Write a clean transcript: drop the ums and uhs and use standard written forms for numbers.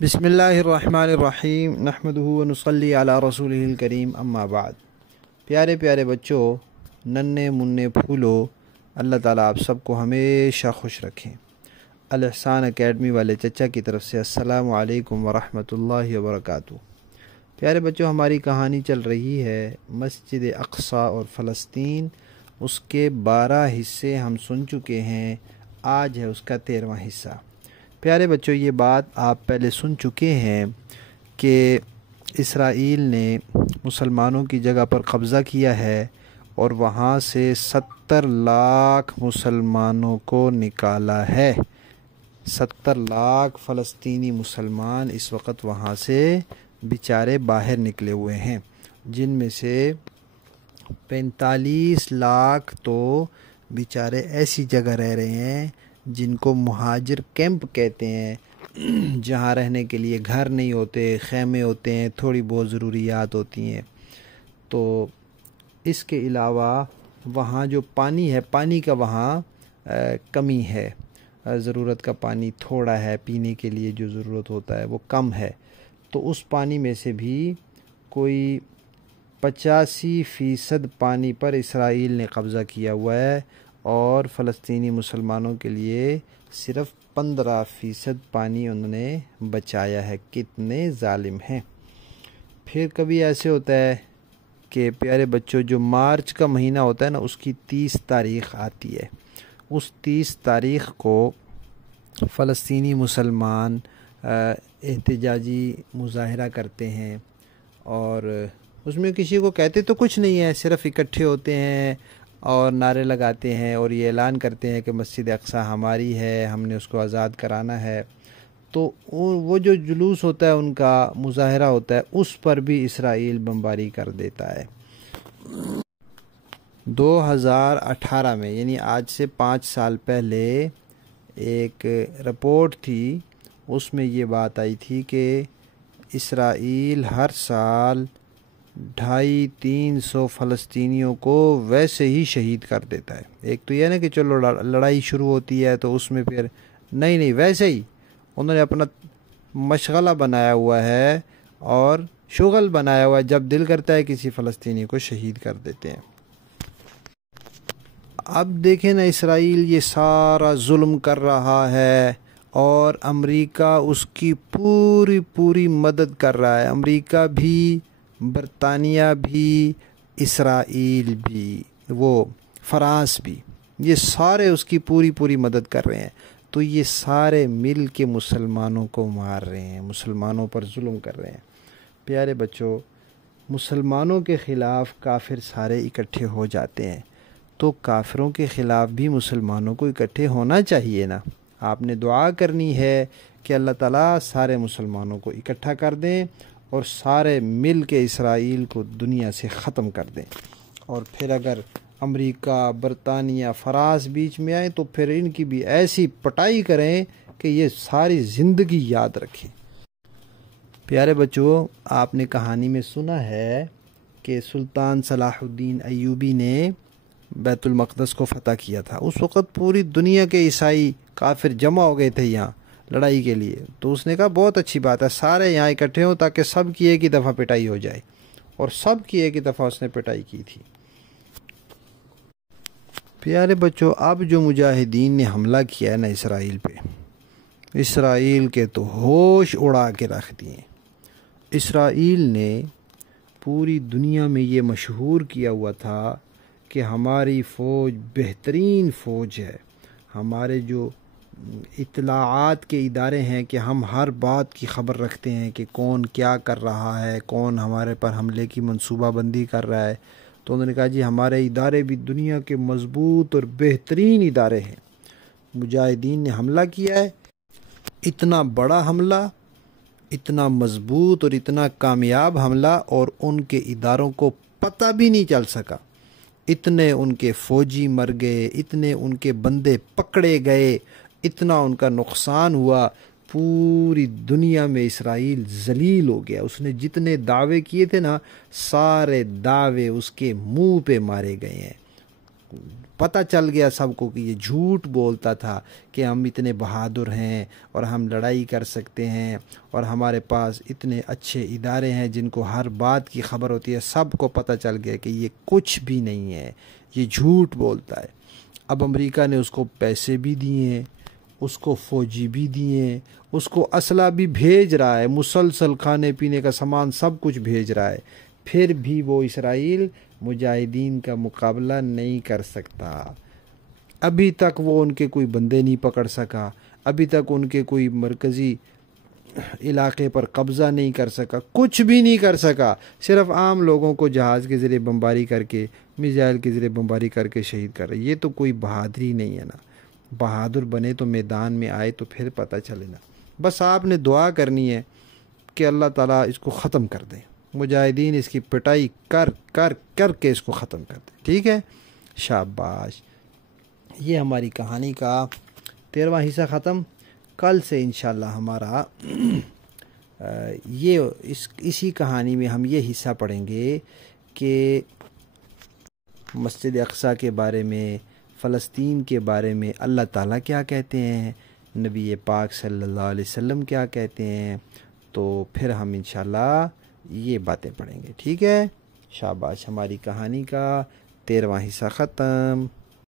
بسم اللہ الرحمن الرحیم نحمدہ ونصلی علی رسولہ الکریم اما بعد۔ پیارے پیارے بچوں، ننھے منھے پھولو، اللہ تعالیٰ آپ سب کو ہمیشہ خوش رکھیں۔ الاحسان اکیڈمی والے چچا کی طرف سے السلام علیکم ورحمۃ اللہ وبرکاتہ۔ پیارے بچوں، ہماری کہانی چل رہی ہے مسجد اقصیٰ اور فلسطین۔ اس کے 12 حصے ہم سن چکے ہیں، آج ہے اس کا 13واں حصہ۔ پیارے بچوں، یہ بات آپ پہلے سن چکے ہیں کہ اسرائیل نے مسلمانوں کی جگہ پر قبضہ کیا ہے اور وہاں سے 70 لاکھ مسلمانوں کو نکالا ہے۔ 70 لاکھ فلسطینی مسلمان اس وقت وہاں سے بیچارے باہر نکلے ہوئے ہیں، جن میں سے 45 لاکھ تو بیچارے ایسی جگہ رہ رہے ہیں جن کو مہاجر کیمپ کہتے ہیں، جہاں رہنے کے لیے گھر نہیں ہوتے، خیمے ہوتے ہیں، تھوڑی بہت ضروریات ہوتی ہیں۔ تو اس کے علاوہ وہاں جو پانی ہے، پانی کا وہاں کمی ہے، ضرورت کا پانی تھوڑا ہے، پینے کے لیے جو ضرورت ہوتا ہے وہ کم ہے۔ تو اس پانی میں سے بھی کوئی 85% پانی پر اسرائیل نے قبضہ کیا ہوا ہے، اور فلسطینی مسلمانوں کے لیے صرف 15% پانی انہوں نے بچایا ہے۔ کتنے ظالم ہیں۔ پھر کبھی ایسے ہوتا ہے کہ پیارے بچوں، جو مارچ کا مہینہ ہوتا ہے نا، اس کی 30 تاریخ آتی ہے۔ اس 30 تاریخ کو فلسطینی مسلمان احتجاجی مظاہرہ کرتے ہیں، اور اس میں کسی کو کہتے تو کچھ نہیں ہے، صرف اکٹھے ہوتے ہیں اور نعرے لگاتے ہیں اور یہ اعلان کرتے ہیں کہ مسجد اقصیٰ ہماری ہے، ہم نے اس کو آزاد کرانا ہے۔ تو وہ جو جلوس ہوتا ہے، ان کا مظاہرہ ہوتا ہے، اس پر بھی اسرائیل بمباری کر دیتا ہے۔ 2018 میں، یعنی آج سے 5 سال پہلے، ایک رپورٹ تھی، اس میں یہ بات آئی تھی کہ اسرائیل ہر سال 250-300 فلسطینیوں کو ویسے ہی شہید کر دیتا ہے۔ ایک تو یہ نا کہ چلو لڑائی شروع ہوتی ہے تو اس میں پھر نہیں ویسے ہی انہوں نے اپنا مشغلہ بنایا ہوا ہے اور شغل بنایا ہوا ہے، جب دل کرتا ہے کسی فلسطینی کو شہید کر دیتے ہیں۔ اب دیکھیں نا، اسرائیل یہ سارا ظلم کر رہا ہے اور امریکہ اس کی پوری مدد کر رہا ہے۔ امریکہ بھی، برطانیہ بھی، اسرائیل بھی، وہ فرانس بھی، یہ سارے اس کی پوری مدد کر رہے ہیں۔ تو یہ سارے مل کے مسلمانوں کو مار رہے ہیں، مسلمانوں پر ظلم کر رہے ہیں۔ پیارے بچوں، مسلمانوں کے خلاف کافر سارے اکٹھے ہو جاتے ہیں، تو کافروں کے خلاف بھی مسلمانوں کو اکٹھے ہونا چاہیے نا۔ آپ نے دعا کرنی ہے کہ اللہ تعالیٰ سارے مسلمانوں کو اکٹھا کر دیں اور سارے مل کے اسرائیل کو دنیا سے ختم کر دیں۔ اور پھر اگر امریکہ، برطانیہ، فرانس بیچ میں آئیں تو پھر ان کی بھی ایسی پٹائی کریں کہ یہ ساری زندگی یاد رکھیں۔ پیارے بچوں، آپ نے کہانی میں سنا ہے کہ سلطان صلاح الدین ایوبی نے بیت المقدس کو فتح کیا تھا۔ اس وقت پوری دنیا کے عیسائی کافر جمع ہو گئے تھے یہاں لڑائی کے لیے۔ تو اس نے کہا بہت اچھی بات ہے، سارے یہاں اکٹھے ہوں تاکہ سب کی ایک ہی دفعہ پٹائی ہو جائے، اور سب کی ایک ہی دفعہ اس نے پٹائی کی تھی۔ پیارے بچوں، اب جو مجاہدین نے حملہ کیا ہے نا اسرائیل پہ، اسرائیل کے تو ہوش اڑا کے رکھ دیے۔ اسرائیل نے پوری دنیا میں یہ مشہور کیا ہوا تھا کہ ہماری فوج بہترین فوج ہے، ہمارے جو اطلاعات کے ادارے ہیں کہ ہم ہر بات کی خبر رکھتے ہیں کہ کون کیا کر رہا ہے، کون ہمارے پر حملے کی منصوبہ بندی کر رہا ہے۔ تو انہوں نے کہا جی ہمارے ادارے بھی دنیا کے مضبوط اور بہترین ادارے ہیں۔ مجاہدین نے حملہ کیا ہے، اتنا بڑا حملہ، اتنا مضبوط اور اتنا کامیاب حملہ، اور ان کے اداروں کو پتہ بھی نہیں چل سکا۔ اتنے ان کے فوجی مر گئے، اتنے ان کے بندے پکڑے گئے، اتنا ان کا نقصان ہوا، پوری دنیا میں اسرائیل ذلیل ہو گیا۔ اس نے جتنے دعوے کیے تھے نا، سارے دعوے اس کے منہ پہ مارے گئے ہیں۔ پتہ چل گیا سب کو کہ یہ جھوٹ بولتا تھا کہ ہم اتنے بہادر ہیں اور ہم لڑائی کر سکتے ہیں اور ہمارے پاس اتنے اچھے ادارے ہیں جن کو ہر بات کی خبر ہوتی ہے، سب کو پتہ چل گیا کہ یہ کچھ بھی نہیں ہے، یہ جھوٹ بولتا ہے۔ اب امریکہ نے اس کو پیسے بھی دیے ہیں، اس کو فوجی بھی دیے ہیں، اس کو اسلحہ بھی بھیج رہا ہے، مسلسل کھانے پینے کا سامان سب کچھ بھیج رہا ہے، پھر بھی وہ اسرائیل مجاہدین کا مقابلہ نہیں کر سکتا۔ ابھی تک وہ ان کے کوئی بندے نہیں پکڑ سکا، ابھی تک ان کے کوئی مرکزی علاقے پر قبضہ نہیں کر سکا، کچھ بھی نہیں کر سکا، صرف عام لوگوں کو جہاز کے ذریعے بمباری کر کے، میزائل کے ذریعے بمباری کر کے شہید کر رہے۔ یہ تو کوئی بہادری نہیں ہے نا۔ بہادر بنے تو میدان میں آئے تو پھر پتہ چلے نا۔ بس آپ نے دعا کرنی ہے کہ اللہ تعالیٰ اس کو ختم کر دے، مجاہدین اس کی پٹائی کر کر کر کے اس کو ختم کر دے، ٹھیک ہے؟ شاباش۔ یہ ہماری کہانی کا 13واں حصہ ختم۔ کل سے انشاءاللہ ہمارا اسی کہانی میں ہم یہ حصہ پڑھیں گے کہ مسجد اقصیٰ کے بارے میں، فلسطین کے بارے میں اللہ تعالیٰ کیا کہتے ہیں، نبی پاک صلی اللہ علیہ وسلم کیا کہتے ہیں۔ تو پھر ہم انشاءاللہ یہ باتیں پڑھیں گے، ٹھیک ہے؟ شاباش، ہماری کہانی کا 13واں حصہ ختم۔